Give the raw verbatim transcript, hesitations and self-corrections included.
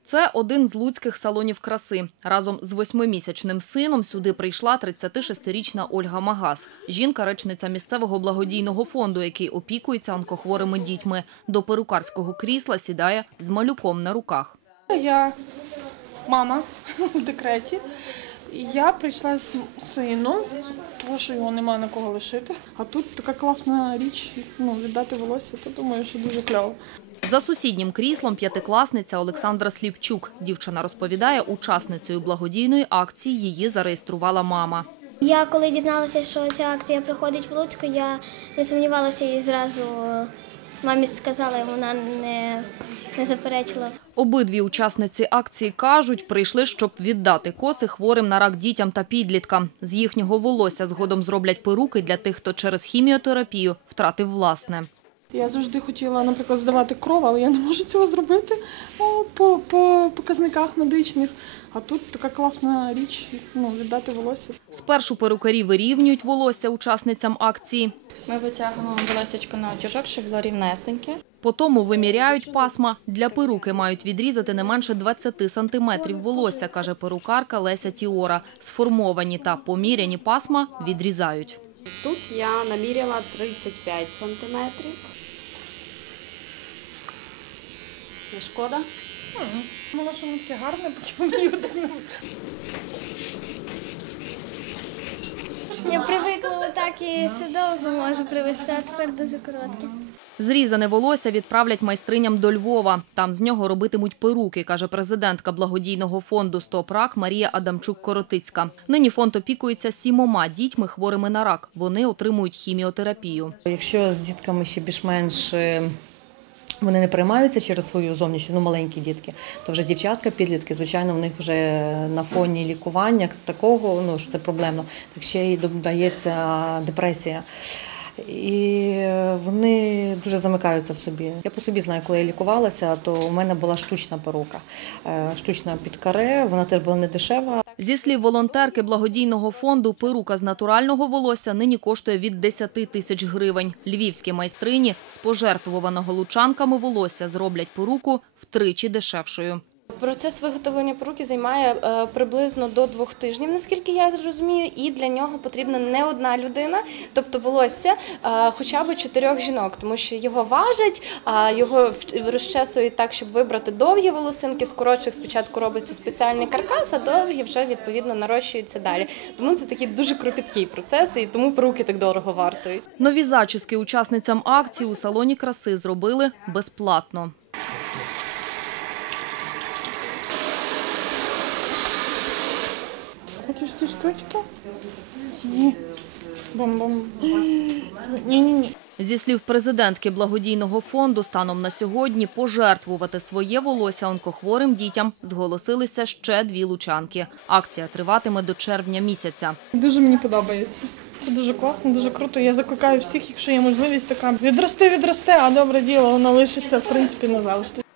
Це один з луцьких салонів краси. Разом з восьмимісячним сином сюди прийшла тридцятишестирічна Ольга Магас. Жінка – речниця місцевого благодійного фонду, який опікується онкохворими дітьми. До перукарського крісла сідає з малюком на руках. Я мама в декреті. Я прийшла з сином, тому що його немає на кого лишити. А тут така класна річ, ну, віддати волосся, то думаю, що дуже кльово. За сусіднім кріслом п'ятикласниця Олександра Сліпчук. Дівчина розповідає, учасницею благодійної акції її зареєструвала мама. Я коли дізналася, що ця акція проходить в Луцьку, я не сумнівалася і зразу мамі сказала, і вона не, не заперечила. Обидві учасниці акції кажуть, прийшли, щоб віддати коси хворим на рак дітям та підліткам. З їхнього волосся згодом зроблять перуки для тих, хто через хіміотерапію втратив власне. Я завжди хотіла, наприклад, здавати кров, але я не можу цього зробити по, по показниках медичних. А тут така класна річ, ну, віддати волосся. Спершу перукарі вирівнюють волосся учасницям акції. Ми витягуємо волоссячко на утюжок, щоб було рівнесеньке. Потому виміряють пасма. Для перуки мають відрізати не менше двадцяти сантиметрів волосся, каже перукарка Леся Тіора. Сформовані та поміряні пасма відрізають. Тут я наміряла тридцять п'ять сантиметрів. Не шкода? Мала, що воно таке гарне, поки мені один. Я привикла отак і ще довго можу привезти, а тепер дуже коротке. Зрізане волосся відправлять майстриням до Львова. Там з нього робитимуть перуки, каже президентка благодійного фонду «Стоп рак» Марія Адамчук-Коротицька. Нині фонд опікується сімома дітьми хворими на рак. Вони отримують хіміотерапію. Якщо з дітками ще більш-менш вони не приймаються через свою зовнішню, ну маленькі дітки, то вже дівчатка, підлітки, звичайно, в них вже на фоні лікування такого, ну що це проблемно, так ще й додається депресія. І вони дуже замикаються в собі. Я по собі знаю, коли я лікувалася, то у мене була штучна перука. Штучна під каре, вона теж була не дешева. Зі слів волонтерки благодійного фонду, перука з натурального волосся нині коштує від десяти тисяч гривень. Львівські майстрині з пожертвуваного лучанками волосся зроблять перуку втричі дешевшою. Процес виготовлення перуки займає е, приблизно до двох тижнів, наскільки я розумію, і для нього потрібна не одна людина, тобто волосся е, хоча б чотирьох жінок, тому що його важать, а його розчесують так, щоб вибрати довгі волосинки, з коротших спочатку робиться спеціальний каркас, а довгі вже відповідно нарощуються далі. Тому це такий дуже кропіткий процес, і тому перуки так дорого вартують. Нові зачіски учасницям акції у салоні краси зробили безплатно. Хочеш ці штучки? Ні. Бом-бом. Ні-ні-ні. Зі слів президентки благодійного фонду, станом на сьогодні пожертвувати своє волосся онкохворим дітям зголосилися ще дві лучанки. Акція триватиме до червня місяця. Дуже мені подобається. Це дуже класно, дуже круто. Я закликаю всіх, якщо є можливість така, відрости, відрости, а добре діло, воно лишиться, в принципі, назавжди.